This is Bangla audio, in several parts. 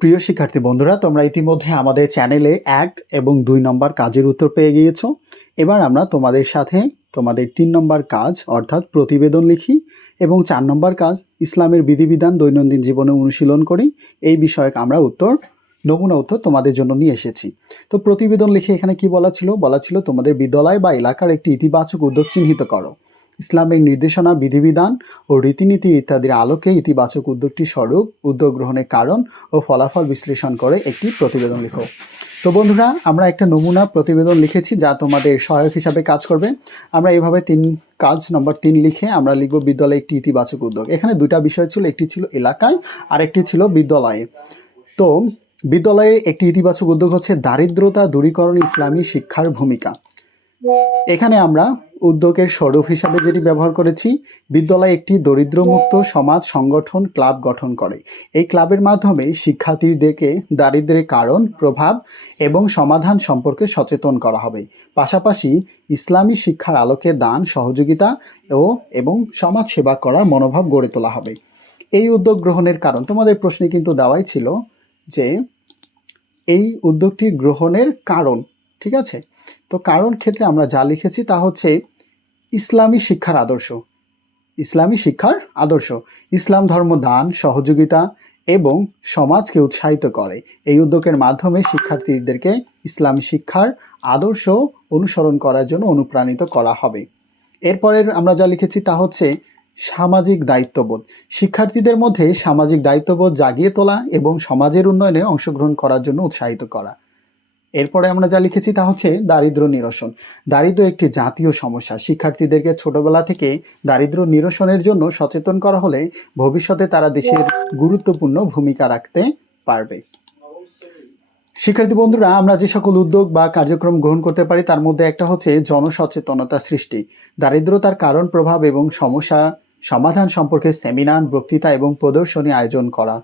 প্রিয় শিক্ষার্থী বন্ধুরা, তোমরা ইতিমধ্যে আমাদের চ্যানেলে ১ এবং ২ নম্বর কাজের উত্তর পেয়ে গিয়েছো। এবার আমরা তোমাদের সাথে তোমাদের ৩ নম্বর কাজ অর্থাৎ প্রতিবেদন লিখি এবং ৪ নম্বর কাজ ইসলামের বিধিবিধান দৈনন্দিন জীবনে অনুশীলন করি। এই বিষয়ক আমরা নমুনা উত্তর তোমাদের জন্য নিয়ে এসেছি। তো প্রতিবেদন লিখে এখানে কি বলা ছিল তোমাদের বিদ্যালয় বা এলাকার একটি ইতিবাচক উদ্যোগ চিহ্নিত করো। ইসলামের নির্দেশনা, বিধিবিধান ও রীতিনীতি ইত্যাদির আলোকে ইতিবাচক উদ্যোগটি স্বরূপ, উদ্যোগ গ্রহণের কারণ ও ফলাফল বিশ্লেষণ করে একটি প্রতিবেদন লিখো। তো বন্ধুরা, আমরা একটা নমুনা প্রতিবেদন লিখেছি যা তোমাদের সহায়ক হিসাবে কাজ করবে। আমরা এইভাবে কাজ নম্বর ৩ লিখে আমরা লিখব বিদ্যালয়ে একটি ইতিবাচক উদ্যোগ। এখানে দুইটা বিষয় ছিল, একটি ছিল এলাকায় আর একটি ছিল বিদ্যালয়ে। তো বিদ্যালয়ে একটি ইতিবাচক উদ্যোগ হচ্ছে দারিদ্রতা দূরীকরণে ইসলামী শিক্ষার ভূমিকা। এখানে আমরা উদ্যোগের স্বরূপ হিসাবে যেটি ব্যবহার করেছি, বিদ্যালয় একটি দরিদ্রমুক্ত সমাজ সংগঠন ক্লাব গঠন করে। এই ক্লাবের মাধ্যমে শিক্ষার্থীদেরকে দারিদ্র্যের কারণ, প্রভাব এবং সমাধান সম্পর্কে সচেতন করা হবে। পাশাপাশি ইসলামী শিক্ষার আলোকে দান, সহযোগিতা এবং সমাজ সেবা করার মনোভাব গড়ে তোলা হবে। এই উদ্যোগ গ্রহণের কারণ তোমাদের প্রশ্নে কিন্তু দেওয়াই ছিল যে এই উদ্যোগটি গ্রহণের কারণ, ঠিক আছে? তো কারণ ক্ষেত্রে আমরা যা লিখেছি তা হচ্ছে ইসলামী শিক্ষার আদর্শ। ইসলামী শিক্ষার আদর্শ, ইসলাম ধর্ম দান, সহযোগিতা এবং সমাজকে উৎসাহিত করে। এই উদ্যোগের মাধ্যমে শিক্ষার্থীদেরকে ইসলামী শিক্ষার আদর্শ অনুসরণ করার জন্য অনুপ্রাণিত করা হবে। এরপরের আমরা যা লিখেছি তা হচ্ছে সামাজিক দায়িত্ববোধ। শিক্ষার্থীদের মধ্যে সামাজিক দায়িত্ববোধ জাগিয়ে তোলা এবং সমাজের উন্নয়নে অংশগ্রহণ করার জন্য উৎসাহিত করা। এরপরে আমরা যা লিখেছি তা হচ্ছে দারিদ্র নিরসন। দারিদ্র একটি জাতীয় সমস্যা। শিক্ষার্থীদেরকে ছোটবেলা থেকে দারিদ্র নিরসনের জন্য সচেতন করা হলে ভবিষ্যতে তারা দেশের গুরুত্বপূর্ণ ভূমিকা রাখতে পারবে। শিক্ষার্থী বন্ধুরা, আমরা যে সকল উদ্যোগ বা কার্যক্রম গ্রহণ করতে পারি তার মধ্যে একটা হচ্ছে জনসচেতনতা সৃষ্টি। দারিদ্রতার কারণ, প্রভাব এবং সমস্যা সমাধান সম্পর্কে সেমিনার, বক্তৃতা এবং প্রদর্শনী আয়োজন করা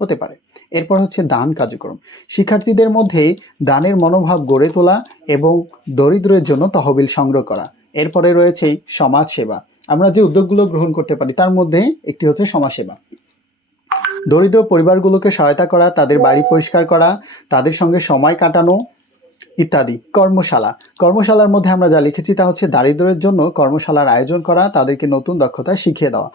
হতে পারে। এরপর হচ্ছে দান কার্যক্রম। শিক্ষার্থীদের মধ্যে দানের মনোভাব গড়ে তোলা এবং দরিদ্রের জন্য তহবিল সংগ্রহ করা। এরপরে রয়েছে সমাজ সেবা। আমরা যে উদ্যোগগুলো গ্রহণ করতে পারি তার মধ্যে একটি হচ্ছে সমাজ সেবা। দরিদ্র পরিবারগুলোকে সহায়তা করা, তাদের বাড়ি পরিষ্কার করা, তাদের সঙ্গে সময় কাটানো ইত্যাদি। কর্মশালার মধ্যে আমরা যা লিখেছি তা হচ্ছে দারিদ্রের জন্য কর্মশালার আয়োজন করা, তাদেরকে নতুন দক্ষতা শিখিয়ে দেওয়া।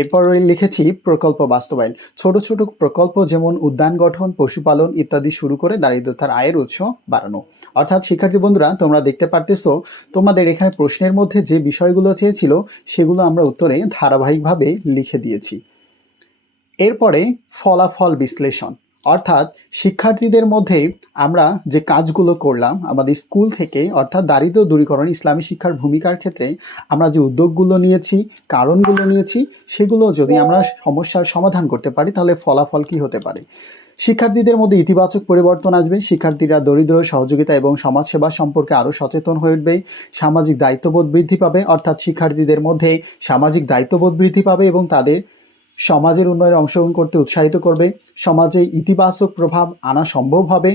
এরপর লিখেছি প্রকল্প বাস্তবায়ন। ছোট ছোট প্রকল্প যেমন উদ্যান গঠন, পশুপালন ইত্যাদি শুরু করে দারিদ্রতার আয়ের উৎস বাড়ানো। অর্থাৎ শিক্ষার্থী বন্ধুরা, তোমরা দেখতে পারতেছো তোমাদের এখানে প্রশ্নের মধ্যে যে বিষয়গুলো চেয়েছিল সেগুলো আমরা উত্তরে ধারাবাহিকভাবে লিখে দিয়েছি। এরপরে ফলাফল বিশ্লেষণ, অর্থাৎ শিক্ষার্থীদের মধ্যে আমরা যে কাজগুলো করলাম আমাদের স্কুল থেকে, অর্থাৎ দারিদ্র দূরীকরণ ইসলামী শিক্ষার ভূমিকার ক্ষেত্রে আমরা যে উদ্যোগগুলো নিয়েছি, কারণগুলো নিয়েছি, সেগুলো যদি আমরা সমস্যার সমাধান করতে পারি তাহলে ফলাফল কি হতে পারে। শিক্ষার্থীদের মধ্যে ইতিবাচক পরিবর্তন আসবে। শিক্ষার্থীরা দরিদ্র, সহযোগিতা এবং সমাজসেবা সম্পর্কে আরও সচেতন হয়ে উঠবে। সামাজিক দায়িত্ববোধ বৃদ্ধি পাবে, অর্থাৎ শিক্ষার্থীদের মধ্যে সামাজিক দায়িত্ববোধ বৃদ্ধি পাবে এবং তাদের সমাজের উন্নয়নে অংশগ্রহণ করতে উৎসাহিত করবে। সমাজে ইতিবাচক প্রভাব আনা সম্ভব হবে।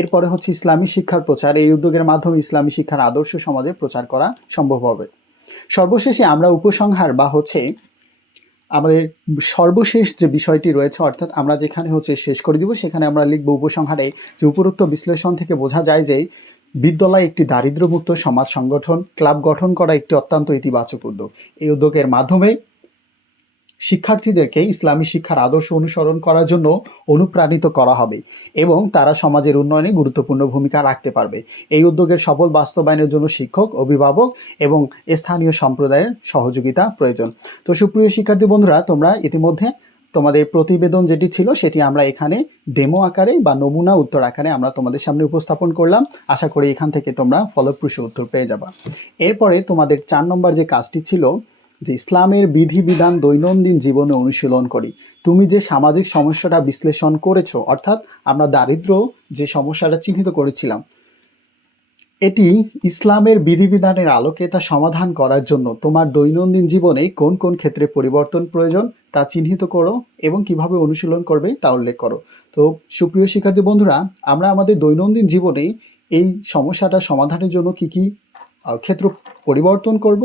এরপরে হচ্ছে ইসলামী শিক্ষার প্রচার। এই উদ্যোগের মাধ্যমে ইসলামী শিক্ষার আদর্শ সমাজে প্রচার করা সম্ভব হবে। সর্বশেষে আমরা উপসংহার বা হচ্ছে আমাদের সর্বশেষ যে বিষয়টি রয়েছে, অর্থাৎ আমরা যেখানে হচ্ছে শেষ করে দিব সেখানে আমরা লিখব উপসংহারে যে উপরোক্ত বিশ্লেষণ থেকে বোঝা যায় যে বিদ্যালয় একটি দারিদ্র্যমুক্ত সমাজ সংগঠন ক্লাব গঠন করা একটি অত্যন্ত ইতিবাচক উদ্যোগ। এই উদ্যোগের মাধ্যমে শিক্ষার্থীদেরকে ইসলামী শিক্ষার আদর্শ অনুসরণ করার জন্য অনুপ্রাণিত করা হবে এবং তারা সমাজের উন্নয়নে গুরুত্বপূর্ণ ভূমিকা রাখতে পারবে। এই উদ্যোগের সফল বাস্তবায়নের জন্য শিক্ষক, অভিভাবক এবং স্থানীয় সম্প্রদায়ের সহযোগিতা প্রয়োজন। তো সুপ্রিয় শিক্ষার্থী বন্ধুরা, তোমরা ইতিমধ্যে তোমাদের প্রতিবেদন যেটি ছিল সেটি আমরা এখানে ডেমো আকারে বা নমুনা উত্তর আকারে আমরা তোমাদের সামনে উপস্থাপন করলাম। আশা করি এখান থেকে তোমরা ফলপ্রসূ উত্তর পেয়ে যাবা। এরপরে তোমাদের 4 নম্বর যে কাজটি ছিল যে ইসলামের বিধিবিধান দৈনন্দিন জীবনে অনুশীলন করি। তুমি যে সামাজিক সমস্যাটা বিশ্লেষণ করেছো, অর্থাৎ আমরা দারিদ্র যে সমস্যাটা চিহ্নিত করেছিলাম, এটি ইসলামের বিধিবিধানের আলোকে তা সমাধান করার জন্য তোমার দৈনন্দিন জীবনে কোন কোন ক্ষেত্রে পরিবর্তন প্রয়োজন তা চিহ্নিত করো এবং কিভাবে অনুশীলন করবে তা উল্লেখ করো। তো সুপ্রিয় শিক্ষার্থী বন্ধুরা, আমরা আমাদের দৈনন্দিন জীবনে এই সমস্যাটা সমাধানের জন্য কি কি ক্ষেত্র পরিবর্তন করব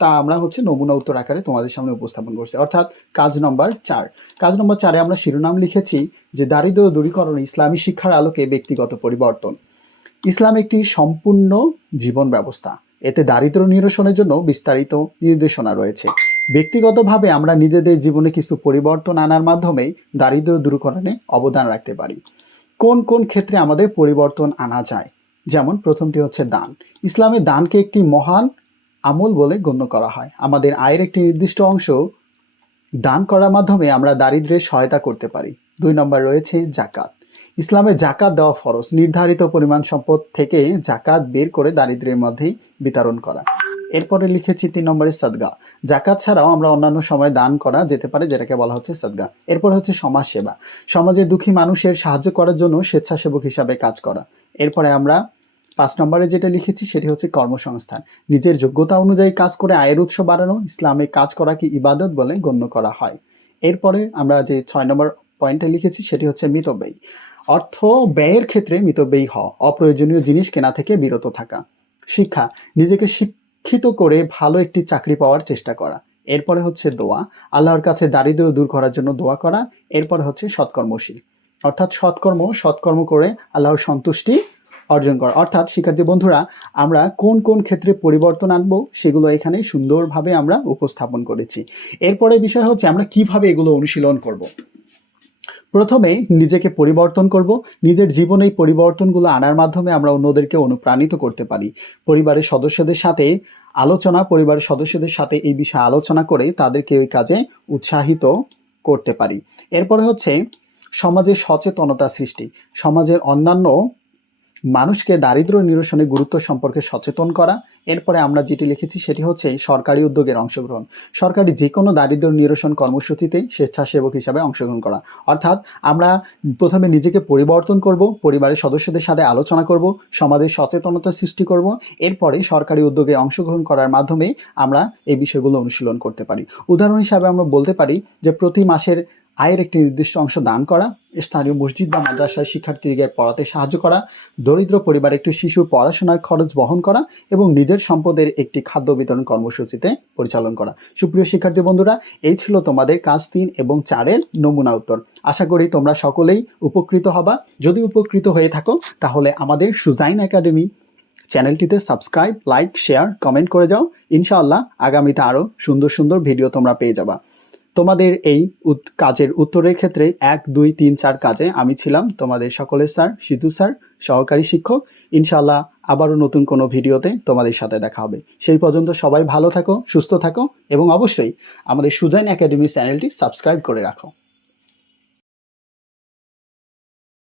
তা আমরা হচ্ছে নমুনা উত্তর আকারে তোমাদের সামনে উপস্থাপন করছি। অর্থাৎ কাজ নম্বর 4। কাজ নম্বর 4-এ আমরা শিরোনাম লিখেছি যে দারিদ্র্য দূরীকরণ ইসলামী শিক্ষার আলোকে ব্যক্তিগত পরিবর্তন। ইসলাম একটি সম্পূর্ণ জীবন ব্যবস্থা। এতে দারিদ্র্য নিরসনের জন্য বিস্তারিত নির্দেশনা রয়েছে। ব্যক্তিগতভাবে আমরা নিজেদের জীবনে কিছু পরিবর্তন আনার মাধ্যমে দারিদ্র্য দূরীকরণে অবদান রাখতে পারি। কোন কোন ক্ষেত্রে আমাদের পরিবর্তন আনা যায়? যেমন প্রথমটি হচ্ছে দান। ইসলামে দানকে একটি মহান আমল বলে গণ্য করা হয়। আমাদের আয়ের একটি নির্দিষ্ট অংশ দান করার মাধ্যমে আমরা দারিদ্র্যের সহায়তা করতে পারি। 2 নম্বর রয়েছে জাকাত। ইসলামে জাকাত দেওয়া ফরজ। নির্ধারিত পরিমাণ সম্পদ থেকে জাকাত বের করে দারিদ্র্যের মধ্যেই বিতরণ করা। এরপরে লিখেছি 3 নম্বরে সাদগা। জাকাত ছাড়াও আমরা অন্যান্য সময় দান করা যেতে পারে, যেটাকে বলা হচ্ছে সাদগা। এরপর হচ্ছে সমাজ সেবা। সমাজে দুঃখী মানুষের সাহায্য করার জন্য স্বেচ্ছাসেবক হিসাবে কাজ করা। এরপরে আমরা 5 নম্বরে যেটা লিখেছি সেটি হচ্ছে কর্মসংস্থান। নিজের যোগ্যতা অনুযায়ী কাজ করে আয়ের উৎস বাড়ানো। ইসলামে কাজ করাকে ইবাদত বলে গণ্য করা হয়। এরপরে আমরা যে 6 নম্বর পয়েন্টে লিখেছি সেটি হচ্ছে মিতব্যয়ী। অর্থ ব্যয়ের ক্ষেত্রে মিতব্যয়ী হওয়া। অপ্রয়োজনীয় জিনিস কেনা থেকে বিরত থাকা। শিক্ষা, নিজেকে শিক্ষিত করে ভালো একটি চাকরি পাওয়ার চেষ্টা করা। এরপরে হচ্ছে দোয়া, আল্লাহর কাছে দারিদ্র্য দূর করার জন্য দোয়া করা। এরপরে হচ্ছে সৎকর্মশীল, অর্থাৎ সৎকর্ম করে আল্লাহর সন্তুষ্টি অর্জন করা। অর্থাৎ শিক্ষার্থী বন্ধুরা, আমরা কোন কোন ক্ষেত্রে পরিবর্তন আনবো সেগুলো এখানে সুন্দরভাবে আমরা উপস্থাপন করেছি। এরপরে বিষয় হচ্ছে আমরা কিভাবে এগুলো অনুশীলন করব। প্রথমে নিজেকে পরিবর্তন করব। নিজের জীবনে এই পরিবর্তনগুলো আনার মাধ্যমে আমরা অন্যদেরকে অনুপ্রাণিত করতে পারি। পরিবারের সদস্যদের সাথে এই বিষয়ে আলোচনা করে তাদেরকে ওই কাজে উৎসাহিত করতে পারি। এরপরে হচ্ছে সমাজে সচেতনতা সৃষ্টি। সমাজের অন্যান্য মানুষকে দারিদ্র্য নিরসনে গুরুত্ব সম্পর্কে সচেতন করা। এরপরে আমরা যেটি লিখেছি সেটি হচ্ছে সরকারি উদ্যোগের অংশগ্রহণ। সরকারি যে কোনো দারিদ্র্য নিরসন কর্মসূচিতে স্বেচ্ছাসেবক হিসাবে অংশগ্রহণ করা। অর্থাৎ আমরা প্রথমে নিজেকে পরিবর্তন করব, পরিবারের সদস্যদের সাথে আলোচনা করব, সমাজের সচেতনতা সৃষ্টি করব। এরপরে সরকারি উদ্যোগে অংশগ্রহণ করার মাধ্যমে আমরা এই বিষয়গুলো অনুশীলন করতে পারি। উদাহরণ হিসাবে আমরা বলতে পারি যে প্রতি মাসের আয়ের একটি নির্দিষ্ট অংশ দান করা, স্থানীয় মসজিদ বা মাদ্রাসায় শিক্ষার্থীদের পড়াতে সাহায্য করা, দরিদ্র পরিবারের একটি শিশুর পড়াশোনার খরচ বহন করা এবং নিজের সম্পদের একটি খাদ্য বিতরণ কর্মসূচিতে পরিচালন করা। সুপ্রিয় শিক্ষার্থী বন্ধুরা, এই ছিল তোমাদের কাজ 3 এবং 4-এর নমুনা উত্তর। আশা করি তোমরা সকলেই উপকৃত হবা। যদি উপকৃত হয়ে থাকো তাহলে আমাদের সুজাইন একাডেমি চ্যানেলটিতে সাবস্ক্রাইব, লাইক, শেয়ার, কমেন্ট করে যাও। ইনশাআল্লাহ আগামীতে আরও সুন্দর সুন্দর ভিডিও তোমরা পেয়ে যাবা। তোমাদের এই কাজের উত্তরের ক্ষেত্রে 1, 2, 3, 4 কাজে আমি ছিলাম তোমাদের সকলের স্যার সিজু স্যার, সহকারী শিক্ষক। ইনশাআল্লাহ আবারও নতুন কোনো ভিডিওতে তোমাদের সাথে দেখা হবে। সেই পর্যন্ত সবাই ভালো থাকো, সুস্থ থাকো এবং অবশ্যই আমাদের সুজাইন একাডেমি চ্যানেলটি সাবস্ক্রাইব করে রাখো।